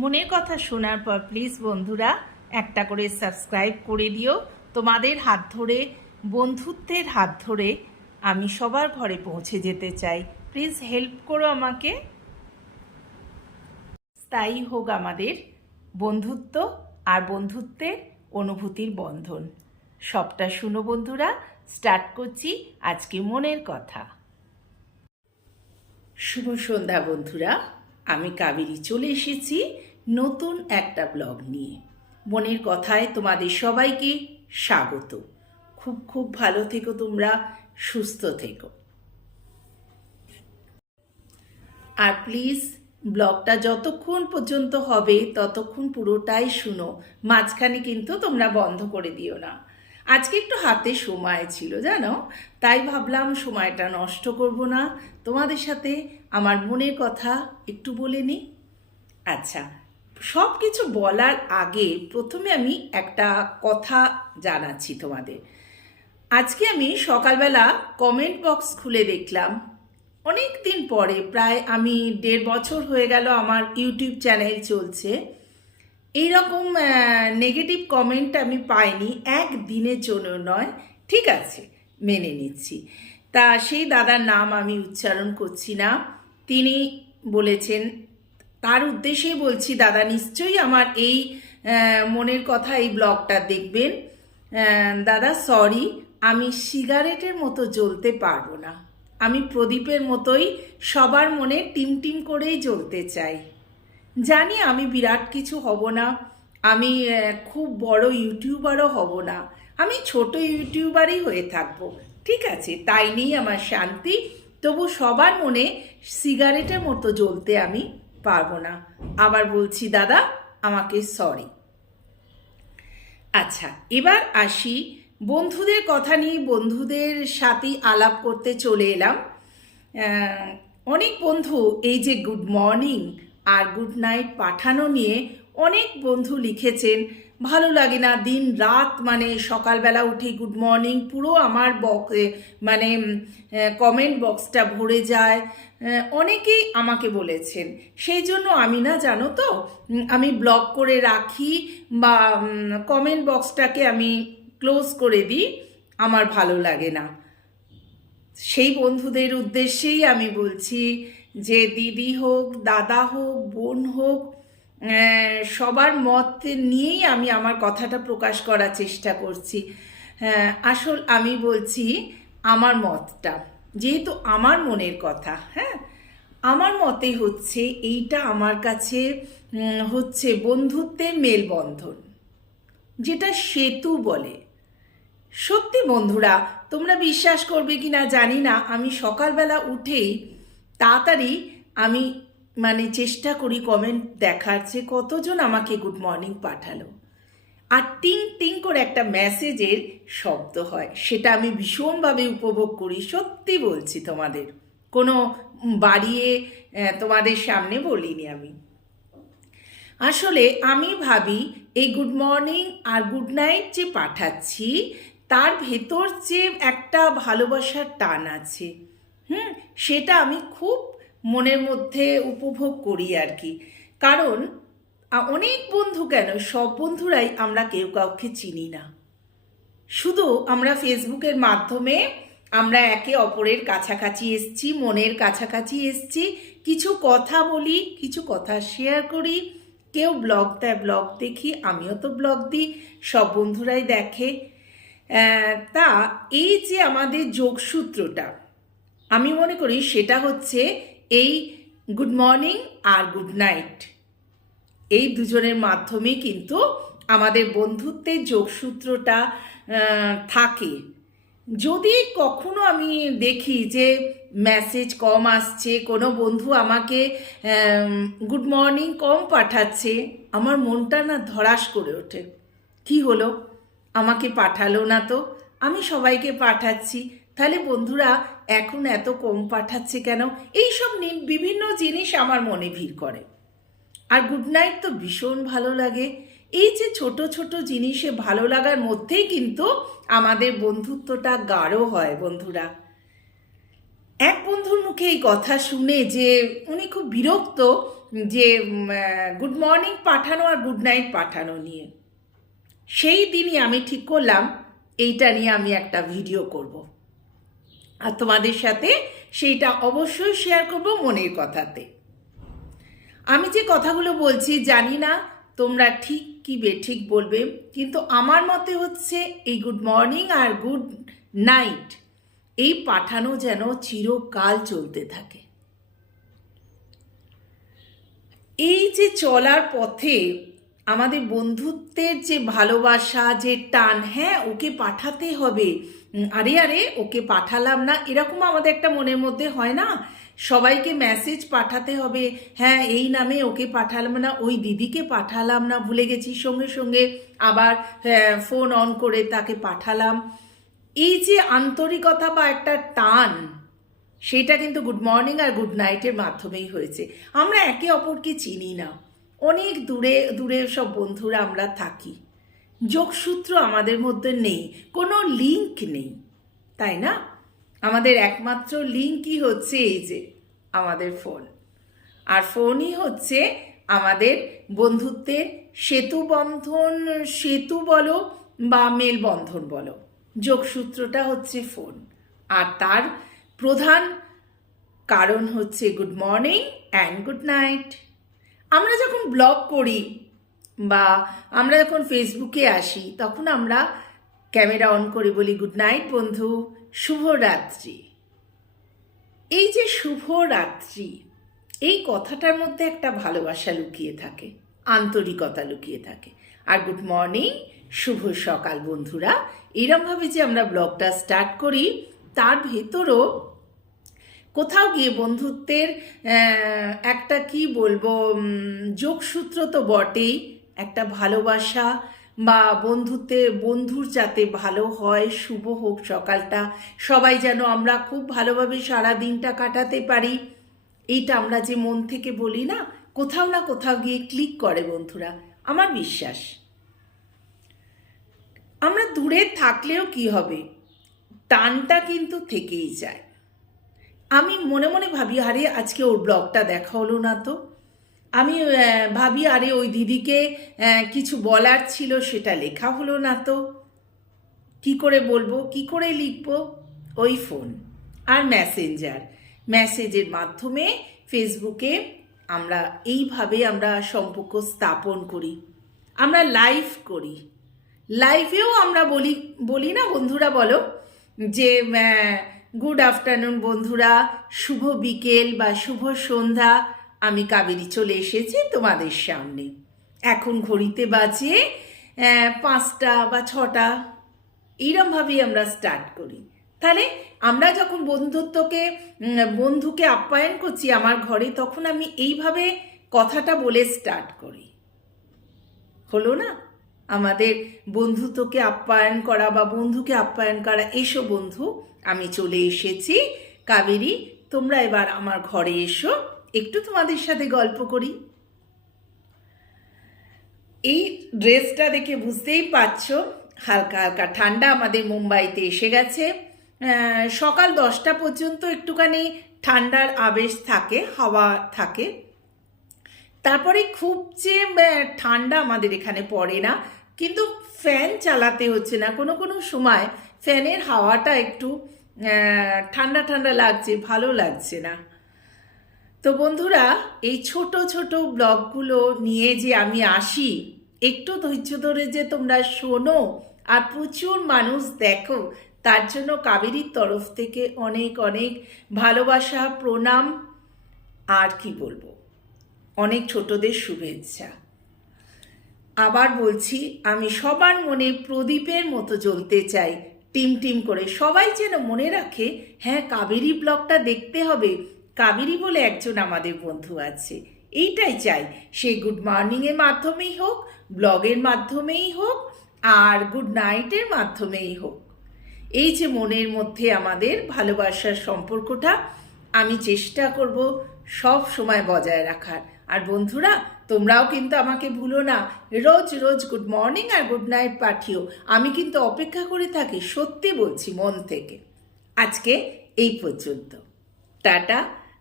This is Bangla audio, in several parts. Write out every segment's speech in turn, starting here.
মনের কথা শোনার পর প্লিজ বন্ধুরা একটা করে সাবস্ক্রাইব করে দিও। তোমাদের হাত ধরে, বন্ধুত্বের হাত ধরে আমি সবার ঘরে পৌঁছে যেতে চাই। প্লিজ হেল্প করো আমাকে। স্থায়ী হোক আমাদের বন্ধুত্ব আর বন্ধুত্বের অনুভূতির বন্ধন। সবটা শুনো বন্ধুরা। স্টার্ট করছি আজকে মনের কথা। শুভ সন্ধ্যা বন্ধুরা, আমি কাবেরী চলে এসেছি নতুন একটা ব্লগ নিয়ে। মনের কথায় তোমাদের সবাইকে স্বাগত। খুব খুব ভালো থেকো, তোমরা সুস্থ থেকো। আর প্লিজ ব্লগটা যতক্ষণ পর্যন্ত হবে ততক্ষণ পুরোটাই শুনো, মাঝখানে কিন্তু তোমরা বন্ধ করে দিও না। আজকে একটু হাতে সময় ছিল জানো, তাই ভাবলাম সময়টা নষ্ট করব না, তোমাদের সাথে আমার মনের কথা একটু বলে নিই। আচ্ছা, সব কিছু বলার আগে প্রথমে আমি একটা কথা জানাচ্ছি তোমাদের। আজকে আমি সকালবেলা কমেন্ট বক্স খুলে দেখলাম, অনেক দিন পরে, প্রায় আমি 1.5 বছর হয়ে গেল আমার ইউটিউব চ্যানেল চলছে, এইরকম নেগেটিভ কমেন্ট আমি পাইনি, একদিনের জন্য নয়। ঠিক আছে, মেনে নিচ্ছি। তা সেই দাদার নাম আমি উচ্চারণ করছি না, তিনি বলেছেন, তার উদ্দেশ্যেই বলছি, দাদা নিশ্চয়ই আমার এই মনের কথা এই ব্লগটা দেখবেন। দাদা সরি, আমি সিগারেটের মতো জ্বলতে পারবো না, আমি প্রদীপের মতোই সবার মনে টিম টিম করেই জ্বলতে চাই। জানি আমি বিরাট কিছু হব না, আমি খুব বড় ইউটিউবারও হব না, আমি ছোট ইউটিউবারই হয়ে থাকবো। ঠিক আছে, তাই নিয়েই আমার শান্তি। তবু সবার মনে সিগারেটের মতো জ্বলতে আমি পারবো না। আবার বলছি দাদা, আমাকে সরি। আচ্ছা, এবার আসি বন্ধুদের কথা নিয়ে। বন্ধুদের সাথেই আলাপ করতে চলে এলাম। অনেক বন্ধু এই যে গুড মর্নিং আর গুড নাইট পাঠানো নিয়ে অনেক বন্ধু লিখেছেন, ভালো লাগে না, দিন রাত মানে সকালবেলা উঠে গুড মর্নিং, পুরো আমার মানে কমেন্ট বক্সটা ভরে যায়। অনেকেই আমাকে বলেছেন, সেই জন্য আমি না, জানো তো, আমি ব্লক করে রাখি বা কমেন্ট বক্সটাকে আমি ক্লোজ করে দিই, আমার ভালো লাগে না। সেই বন্ধুদের উদ্দেশ্যেই আমি বলছি যে দিদি হোক, দাদা হোক, বোন হোক, সবার মত নিয়েই আমি আমার কথাটা প্রকাশ করার চেষ্টা করছি। আসল আমি বলছি আমার মতটা, যেহেতু আমার মনের কথা। হ্যাঁ, আমার মতে হচ্ছে এইটা আমার কাছে হচ্ছে বন্ধুত্বের মেলবন্ধন, যেটা সেতু বলে। সত্যি বন্ধুরা, তোমরা বিশ্বাস করবে কি না জানি না, আমি সকালবেলা উঠেই তাড়াতাড়ি আমি মানে চেষ্টা করি কমেন্ট দেখার, যে কতজন আমাকে গুড মর্নিং পাঠালো, আর টিং টিং করে একটা মেসেজের শব্দ হয়, সেটা আমি ভীষণভাবে উপভোগ করি। সত্যি বলছি তোমাদের, কোনো বাড়িয়ে তোমাদের সামনে বলিনি আমি। আসলে আমি ভাবি এই গুড মর্নিং আর গুড নাইট যে পাঠাচ্ছি, তার ভেতর যে একটা ভালোবাসার টান আছে, সেটা আমি খুব মনের মধ্যে উপভোগ করি আর কি। কারণ অনেক বন্ধু, কেন সব বন্ধুরাই আমরা কেউ কাউকে চিনি না, শুধু আমরা ফেসবুকের মাধ্যমে আমরা একে অপরের কাছাকাছি এসছি, মনের কাছাকাছি এসছি, কিছু কথা বলি, কিছু কথা শেয়ার করি। কেউ ব্লগ দেয়, ব্লগ দেখি, আমিও তো ব্লগ দিই, সব বন্ধুরাই দেখে। তা এই যে আমাদের যোগসূত্রটা, আমি মনে করি সেটা হচ্ছে এই গুড মর্নিং আর গুড নাইট, এই দুজনের মাধ্যমেই কিন্তু আমাদের বন্ধুত্বের যোগসূত্রটা থাকে। যদি কখনো আমি দেখি যে মেসেজ কম আসছে, কোনো বন্ধু আমাকে গুড মর্নিং কম পাঠাচ্ছে, আমার মনটা না ধড়াস করে ওঠে। কি হলো, আমাকে পাঠালো না তো, আমি সবাইকে পাঠাচ্ছি, তাহলে বন্ধুরা এখন এত কম পাঠাচ্ছে কেন? এইসব বিভিন্ন জিনিস আমার মনে ভিড় করে। আর গুড নাইট তো ভীষণ ভালো লাগে। এই যে ছোট ছোট জিনিসে ভালো লাগার মধ্যেই কিন্তু আমাদের বন্ধুত্বটা গাঢ় হয় বন্ধুরা। এক বন্ধুর মুখে এই কথা শুনে যে উনি খুব বিরক্ত যে গুড মর্নিং পাঠানো আর গুড নাইট পাঠানো নিয়ে, সেই দিনই আমি ঠিক করলাম এইটা নিয়ে আমি একটা ভিডিও করব আর তোমাদের সাথে সেইটা অবশ্যই শেয়ার করব মনের কথাতে। আমি যে কথাগুলো বলছি জানি না তোমরা ঠিক কি বেঠিক বলবে, কিন্তু আমার মতে হচ্ছে এই গুড মর্নিং আর গুড নাইট এই পাঠানো যেন চিরকাল চলতে থাকে। এই যে চলার পথে আমাদের বন্ধুত্বের যে ভালোবাসা, যে টান, হ্যাঁ ওকে পাঠাতে হবে, আরে আরে ওকে পাঠালাম না, এরকম আমাদের একটা মনের মধ্যে হয় না? সবাইকে মেসেজ পাঠাতে হবে, হ্যাঁ এই নামে ওকে পাঠালাম না, ওই দিদিকে পাঠালাম না, ভুলে গেছি, সঙ্গে সঙ্গে আবার ফোন অন করে তাকে পাঠালাম। এই যে আন্তরিকতা বা একটা টান, সেটা কিন্তু গুড মর্নিং আর গুড নাইটের মাধ্যমেই হয়েছে। আমরা একে অপরকে চিনি না, অনেক দূরে দূরে সব বন্ধুরা আমরা থাকি, যোগসূত্র আমাদের মধ্যে নেই, কোনো লিঙ্ক নেই, তাই না? আমাদের একমাত্র লিঙ্কই হচ্ছে এই যে আমাদের ফোন, আর ফোনই হচ্ছে আমাদের বন্ধুত্বের সেতু বন্ধন, সেতু বলো বা মেলবন্ধন বলো, যোগসূত্রটা হচ্ছে ফোন। আর তার প্রধান কারণ হচ্ছে good morning and good night. আমরা যখন ব্লগ করি বা আমরা যখন ফেসবুকে আসি, তখন আমরা ক্যামেরা অন করে বলি গুড নাইট বন্ধু, শুভরাত্রি। এই যে শুভরাত্রি, এই কথাটার মধ্যে একটা ভালোবাসা লুকিয়ে থাকে, আন্তরিকতা লুকিয়ে থাকে। আর গুড মর্নিং, শুভ সকাল বন্ধুরা, এরমভাবে যে আমরা ব্লগটা স্টার্ট করি, তার ভেতরও কোথাও গিয়ে বন্ধুত্বের একটা কি বলবো যোগসূত্র তো বটেই, একটা ভালোবাসা বা বন্ধুর যাতে ভালো হয়, শুভ হোক সকালটা, সবাই যেন আমরা খুব ভালোভাবে সারা দিনটা কাটাতে পারি, এইটা আমরা যে মন থেকে বলি না, কোথাও না কোথাও গিয়ে ক্লিক করে বন্ধুরা, আমার বিশ্বাস। আমরা দূরে থাকলেও কি হবে, টানটা কিন্তু থেকেই যায়। আমি মনে মনে ভাবি আরে আজকে ওর ব্লগটা দেখা হলো না তো, আমি ভাবি আরে ওই দিদিকে কিছু বলার ছিল সেটা লেখা হলো না তো, কি করে বলবো, কি করে লিখবো? ওই ফোন আর মেসেজের মাধ্যমে ফেসবুকে আমরা এইভাবে আমরা সম্পর্ক স্থাপন করি, আমরা লাইভ করি, লাইভেও আমরা বলি না বন্ধুরা, বলো যে গুড আফটারনুন বন্ধুরা, শুভ বিকেল বা শুভ সন্ধ্যা, আমি কাবেরী চলে এসেছি তোমাদের সামনে, এখন ঘড়িতে বাজে 5টা বা 6টা, এইরমভাবেই আমরা স্টার্ট করি। তাহলে আমরা যখন বন্ধুকে আপ্যায়ন করছি আমার ঘরে, তখন আমি এইভাবে কথাটা বলে স্টার্ট করি, হলো না? আমাদের বন্ধুত্বকে আপ্যায়ন করা বা বন্ধুকে আপ্যায়ন করা, এসো বন্ধু আমি চলে এসেছি কাবেরী, তোমরা এবার আমার ঘরে এসো, একটু তোমাদের সাথে গল্প করি। এই ড্রেসটা দেখে বুঝতেই পারছো হালকা হালকা ঠান্ডা আমাদের মুম্বাইতে এসে গেছে। সকাল 10টা পর্যন্ত একটুখানি ঠান্ডার আবেশ থাকে, হাওয়া থাকে, তারপরে খুব যে ঠান্ডা আমাদের এখানে পড়ে না, কিন্তু ফ্যান চালাতে হচ্ছে না, কোনো কোনো সময় ফ্যানের হাওয়াটা একটু ঠান্ডা ঠান্ডা লাগছে, ভালো লাগছে না। তো বন্ধুরা, এই ছোট ছোট ব্লগগুলো নিয়ে যে আমি আসি, একটু ধৈর্য ধরে যে তোমরা শোনো আর প্রচুর মানুষ দেখো, তার জন্য কাবেরীর তরফ থেকে অনেক অনেক ভালোবাসা, প্রণাম, আর কি বলবো, অনেক ছোটদের শুভেচ্ছা। আবার বলছি, আমি সবার মনে প্রদীপের মতো জ্বলতে চাই, টিম টিম করে, সবাই যেন মনে রাখে হ্যাঁ কাবেরী ব্লগটা দেখতে হবে, কাবেরী বলে একজন আমাদের বন্ধু আছে, এইটাই চাই। সেই গুড মর্নিংয়ের মাধ্যমেই হোক, ব্লগের মাধ্যমেই হোক, আর গুড নাইটের মাধ্যমেই হোক, এই যে মনের মধ্যে আমাদের ভালোবাসার সম্পর্কটা আমি চেষ্টা করব সব সময় বজায় রাখার। আর বন্ধুরা, তোমরাও কিন্তু আমাকে ভুলো না, রোজ রোজ গুড মর্নিং আর গুড নাইট পাঠিও, আমি কিন্তু অপেক্ষা করে থাকি, সত্যি বলছি মন থেকে। আজকে এই পর্যন্ত। টাটা।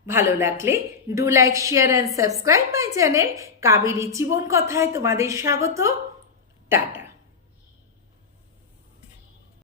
ভালো লাগলে do like share and subscribe my channel. Kaberi জীবন কথায় তোমাদের স্বাগত। টাটা।